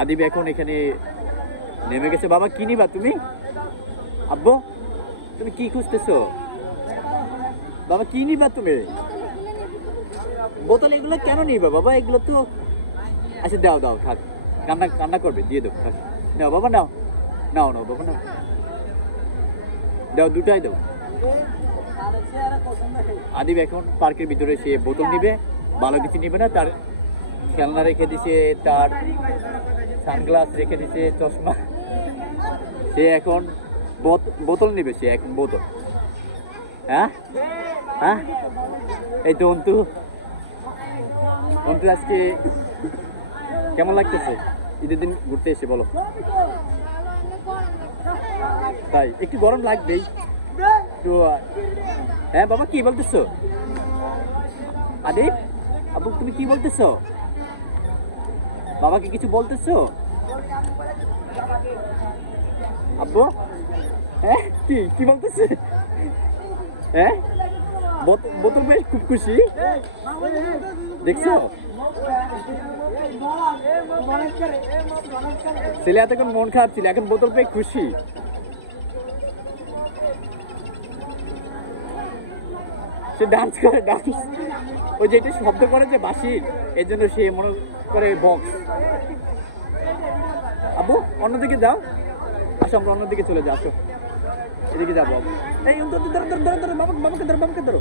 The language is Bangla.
আদিব এখন এখানে নেমে গেছে। বাবা কি নিবা তুমি? আব্বু তুমি কি খুঁজতেছো? বাবা কি নিবা তুমি? বোতল এগুলো কেন নিবা বাবা? এগুলো তো আচ্ছা দাও দাও থাক, কান্না কান্না করবে, দিয়ে দাও থাক। নাও বাবা নাও, নাও নাও বাবা নাও, দাও দুটাই দাও। আদিব এখন পার্কের ভিতরে সে বোতল নিবে, ভালো কিছু নিবে না। তার খেলনা রেখে দিছে, তার সানগ্লাস রেখে দিছে, চশমা। সে এখন বোতল নিবে, সে এখন বোতল। হ্যাঁ হ্যাঁ এই তো অন্তু, অন্তু আজকে কেমন লাগতেছে ঈদের দিন ঘুরতে এসে? বলো। তাই একটু গরম লাগবেই তো। হ্যাঁ বাবা কি বলতেছো? আদিব আব্বু তুমি কি বলতেছো? বাবাকে কিছু বলতেছো আব্বু? হ্যাঁ কি কি বলতেছে? হ্যাঁ বোতল পেয়ে খুব খুশি, দেখছো? ছেলে এতক্ষণ মন খারাপ ছিল, এখন বোতল পেয়ে খুশি। সে ডান্স করে, ডান্স ওই যেটা শব্দ করে যে বাঁশির, এর জন্য সে মনে করে বক্স। আব্বু অন্যদিকে যাও, আসো আমরা অন্যদিকে চলে যাও, আসো এদিকে যাবো। এই ধরো ধরো ধরো ধরো, বাবাকে ধরো, বাবাকে ধরো।